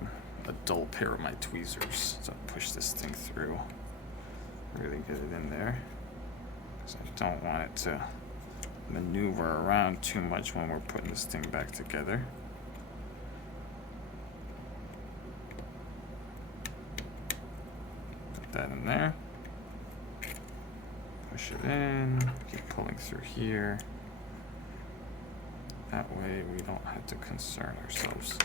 a dull pair of my tweezers to push this thing through. Really get it in there, because I don't want it to maneuver around too much when we're putting this thing back together. Put that in there. Push it in. Keep pulling through here. That way we don't have to concern ourselves.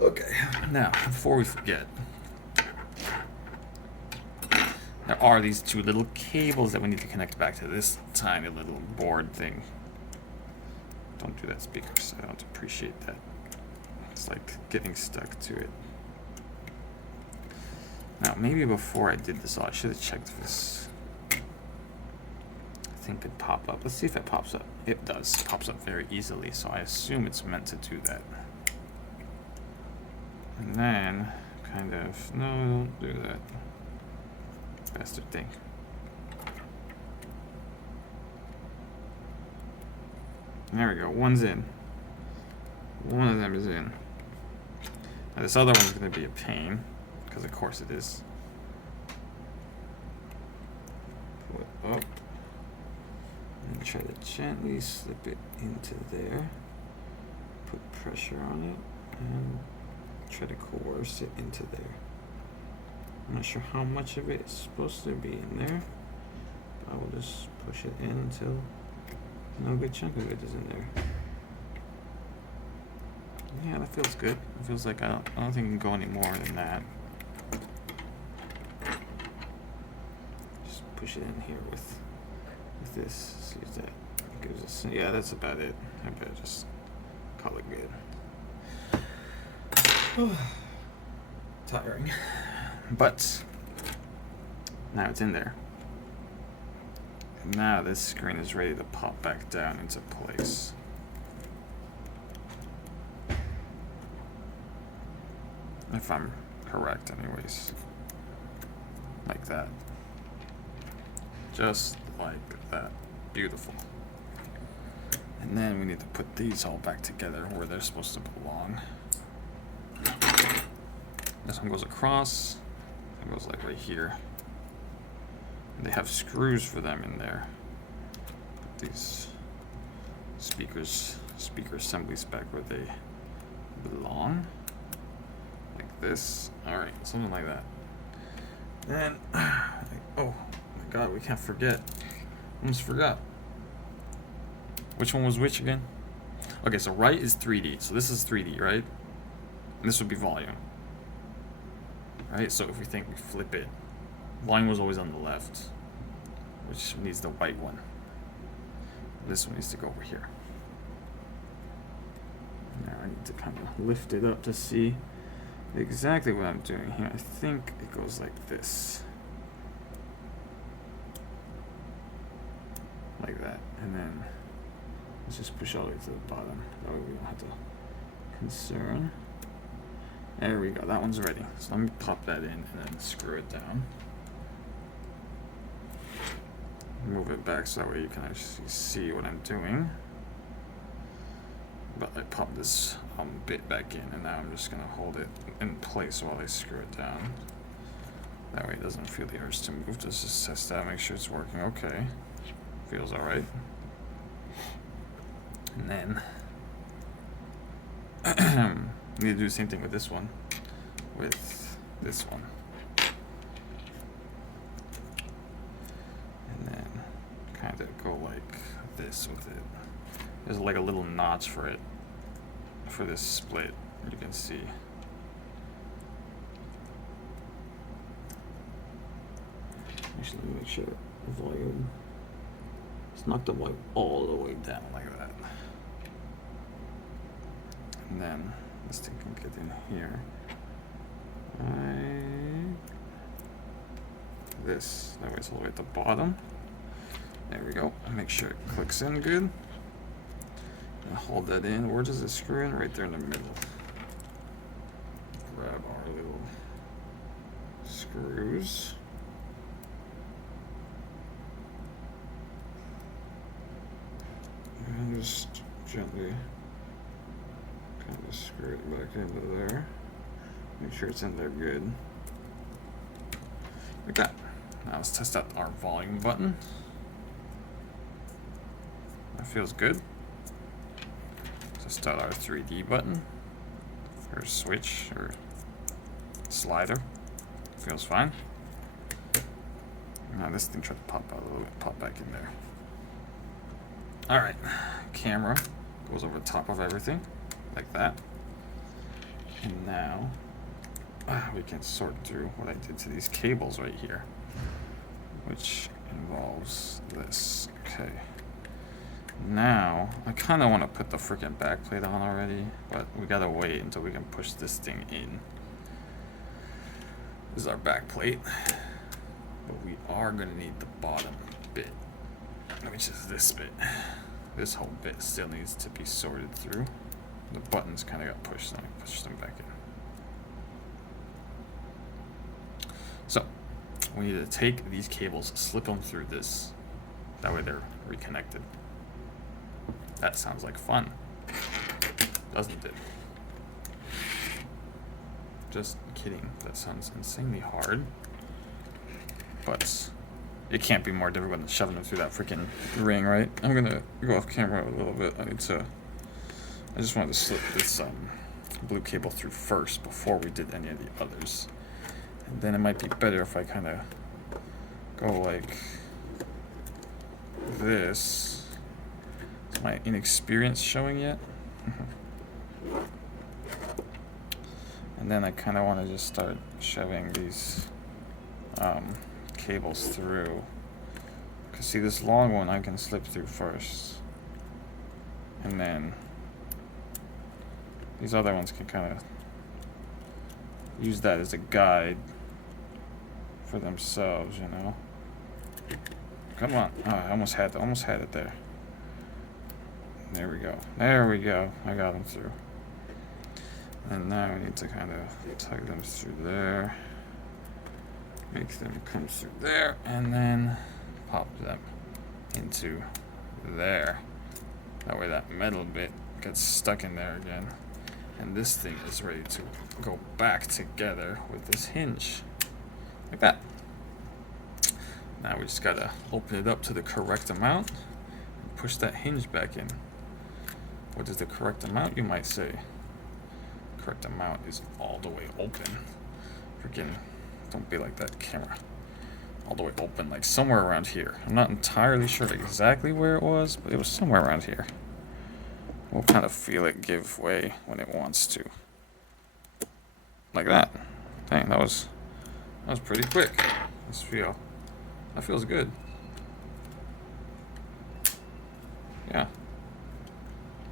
Okay. Now, before we forget, there are these two little cables that we need to connect back to this tiny little board thing. Don't do that, speakers. I don't appreciate that. It's like getting stuck to it. Now, maybe before I did this all, I should have checked if this thing could pop up. Let's see if it pops up. It does. It pops up very easily, so I assume it's meant to do that. And then, kind of, no, don't do that. Bastard thing. There we go. One's in. One of them is in. Now this other one's going to be a pain, because of course it is. Pull it up. And try to gently slip it into there. Put pressure on it. And try to coerce it into there. I'm not sure how much of it is supposed to be in there. I will just push it in until no good chunk of it is in there. Yeah, that feels good. It feels like I don't think we can go any more than that. Just push it in here with this. See if that gives us. Yeah, that's about it. I better just call it good. Tiring. But now it's in there. And now this screen is ready to pop back down into place. If I'm correct, anyways. Like that. Just like that. Beautiful. And then we need to put these all back together where they're supposed to belong. This one goes across. It goes like right here. And they have screws for them in there. Put these speaker assemblies back where they belong. Like this. Alright, something like that. Then, oh my god, we can't forget. Almost forgot. Which one was which again? Okay, so right is 3D. So this is 3D, right? And this would be volume. Right, so if we think we flip it, volume was always on the left, which needs the white one. This one needs to go over here. Now I need to kind of lift it up to see exactly what I'm doing here. I think it goes like this. Like that. And then let's just push all the way to the bottom. That way we don't have to concern. There we go, that one's ready. So let me pop that in and then screw it down. move it back so that way you can actually see what I'm doing. But I pop this bit back in, and now I'm just gonna hold it in place while I screw it down. That way it doesn't feel the urge to move. Just test that, make sure it's working okay. Feels alright. And then need to do the same thing with this one, with this one. And then kind of go like this with it. There's like a little notch for it, for this split, you can see. Actually, let me make sure the volume, it's not the volume all the way down like that. And then this thing can get in here. This, that way it's all the way at the bottom. There we go. Make sure it clicks in good. And hold that in. Where does it screw in? Right there in the middle. Grab our little screws. And just gently kind of screw it back into there. Make sure it's in there good. Like that. Now let's test out our volume button. That feels good. Test out our 3D button. Or switch or slider. Feels fine. Now this thing tried to pop out a little bit, pop back in there. Alright, camera goes over the top of everything, like that. And now, we can sort through what I did to these cables right here, which involves this. Okay. Now, I kind of want to put the freaking back plate on already, but we gotta wait until we can push this thing in. This is our back plate, but we are gonna need the bottom bit, which is this bit. This whole bit still needs to be sorted through. The buttons kind of got pushed, and I pushed them back in. So, we need to take these cables, slip them through this. That way they're reconnected. That sounds like fun, doesn't it? Just kidding. That sounds insanely hard. But it can't be more difficult than shoving them through that freaking ring, right? I'm gonna go off camera a little bit. I just wanted to slip this blue cable through first before we did any of the others. And then it might be better if I kind of go like this. Is my inexperience showing yet? And then I kind of want to just start shoving these cables through. Because see, this long one I can slip through first. And then these other ones can kind of use that as a guide for themselves, you know. Come on. Oh, I almost had it there. There we go. There we go. I got them through. And now we need to kind of tug them through there. Make them come through there. And then pop them into there. That way that metal bit gets stuck in there again. And this thing is ready to go back together with this hinge. Like that. Now we just gotta open it up to the correct amount and push that hinge back in. What is the correct amount, you might say? Correct amount is all the way open. Freaking, don't be like that, camera. All the way open, like somewhere around here. I'm not entirely sure exactly where it was, but it was somewhere around here. We'll kind of feel it give way when it wants to. Like that. Dang, that was pretty quick. That feels good. Yeah.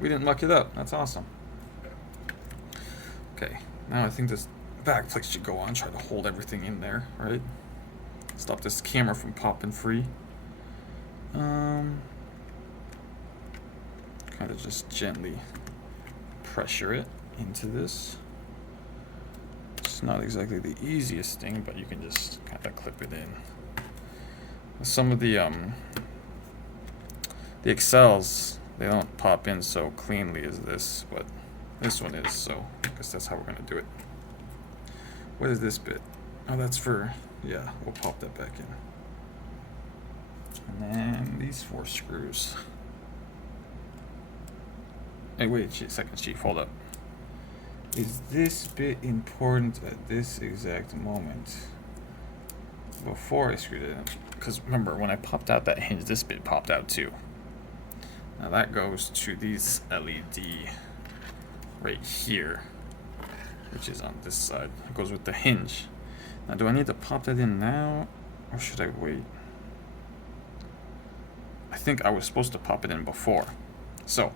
We didn't muck it up. That's awesome. Okay, now I think this back plate should go on. Try to hold everything in there, right? Stop this camera from popping free. Kind of just gently pressure it into this. It's not exactly the easiest thing, but you can just kind of clip it in. Some of the The Excels, they don't pop in so cleanly as this, but this one is, so I guess that's how we're gonna do it. What is this bit? Oh, that's for, yeah, we'll pop that back in. And then these 4 screws. Hey, wait, second chief, hold up. Is this bit important at this exact moment? Before I screwed it in. Because remember, when I popped out that hinge, this bit popped out too. Now that goes to these LED right here, which is on this side. It goes with the hinge. Now, do I need to pop that in now, or should I wait? I think I was supposed to pop it in before. So,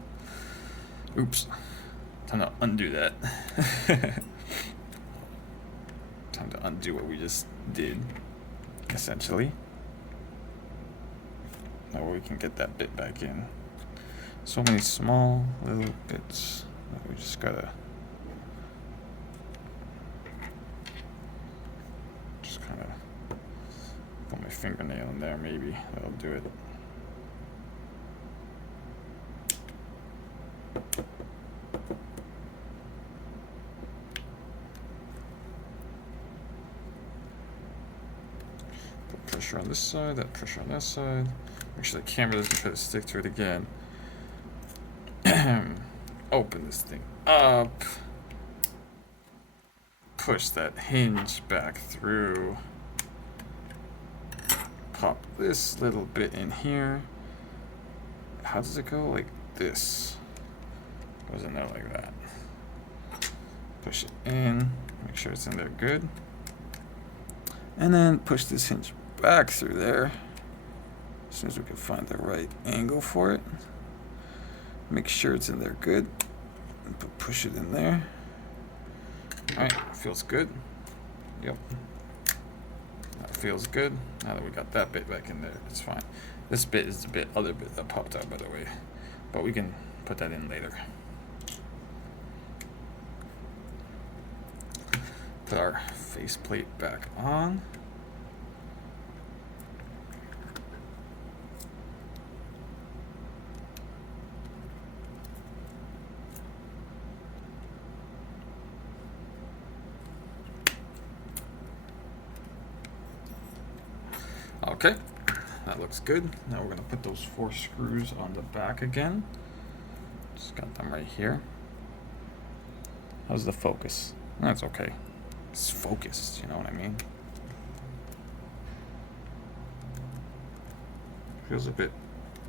oops. Time to undo that. Time to undo what we just did, essentially. That way we can get that bit back in. So many small little bits that we just gotta just kind of put my fingernail in there, maybe that'll do it. Put pressure on this side, that pressure on that side. Make sure the camera doesn't try to stick to it again. Open this thing up. Push that hinge back through. Pop this little bit in here. How does it go? Like this. Goes in there like that. Push it in. Make sure it's in there good. And then push this hinge back through there. As soon as we can find the right angle for it. Make sure it's in there good. And push it in there. Alright, feels good. Yep. That feels good. Now that we got that bit back in there, it's fine. This bit is the other bit that popped out, by the way. But we can put that in later. Put our faceplate back on. Okay, that looks good. Now we're gonna put those 4 screws on the back again. Just got them right here. How's the focus? That's okay. It's focused, you know what I mean? Feels a bit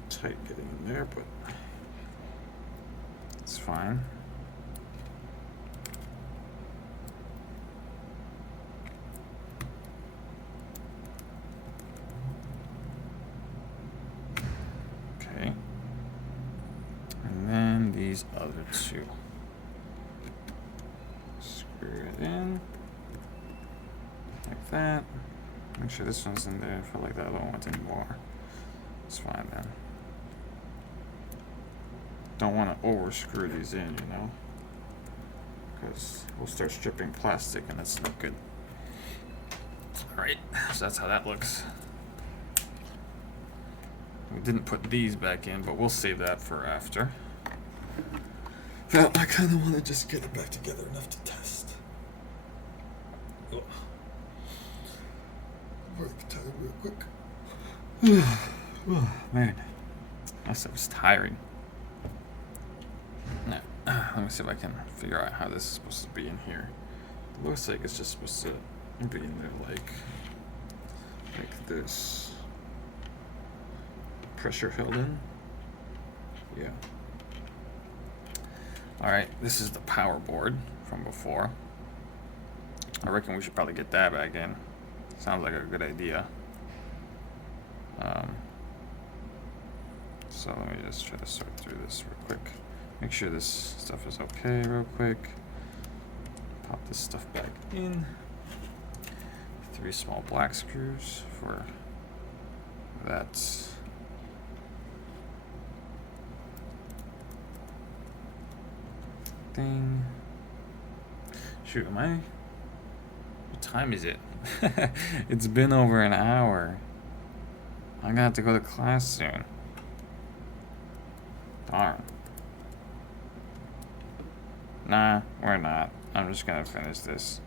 tight getting in there, but it's fine. Okay. And then these other 2. Screw it in. Like that. Make sure this one's in there. I feel like that I don't want any more. It's fine then. Don't want to over screw these in, you know, because we'll start stripping plastic and that's not good. Alright, so that's how that looks. We didn't put these back in, but we'll save that for after. Well, I kind of want to just get it back together enough to test. Ugh. Break time real quick. Oh, man, that was tiring. Now, let me see if I can figure out how this is supposed to be in here. It looks like it's just supposed to be in there like this. Pressure held in. Yeah. Alright, this is the power board from before. I reckon we should probably get that back in. Sounds like a good idea. So let me just try to sort through this real quick. Make sure this stuff is okay real quick. Pop this stuff back in. 3 small black screws for that. Thing. Shoot, am I? What time is it? It's been over an hour. I'm gonna have to go to class soon. Darn. Nah, we're not. I'm just gonna finish this.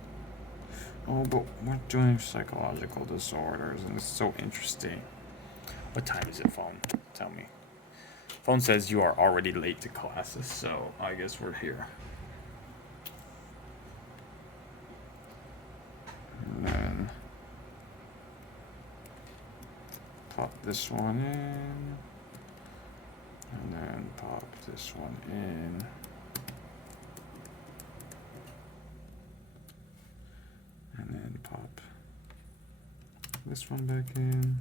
Oh, but we're doing psychological disorders, and it's so interesting. What time is it, phone? Tell me. Phone says you are already late to classes, so I guess we're here. And then pop this one in. And then pop this one in. And then pop this one back in.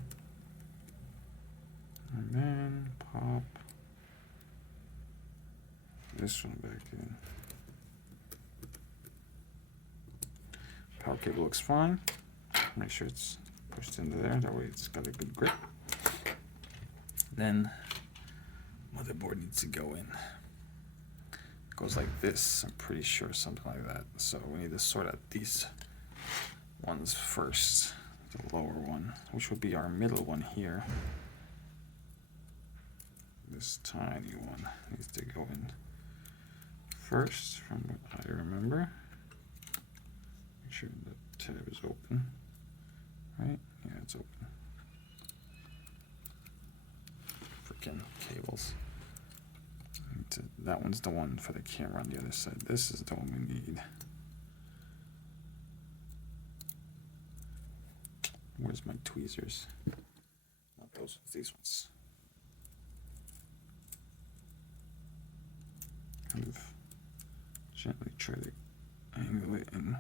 And then pop this one back in. Power cable looks fine. Make sure it's pushed into there. That way it's got a good grip. Then motherboard needs to go in. It goes like this. I'm pretty sure something like that. So we need to sort out these ones first. The lower one, which would be our middle one here. This tiny one needs to go in first, from what I remember. Make sure the tab is open. Right? Yeah, it's open. Freaking cables. That one's the one for the camera on the other side. This is the one we need. Where's my tweezers? Not those ones, these ones. Kind of gently try to angle it in.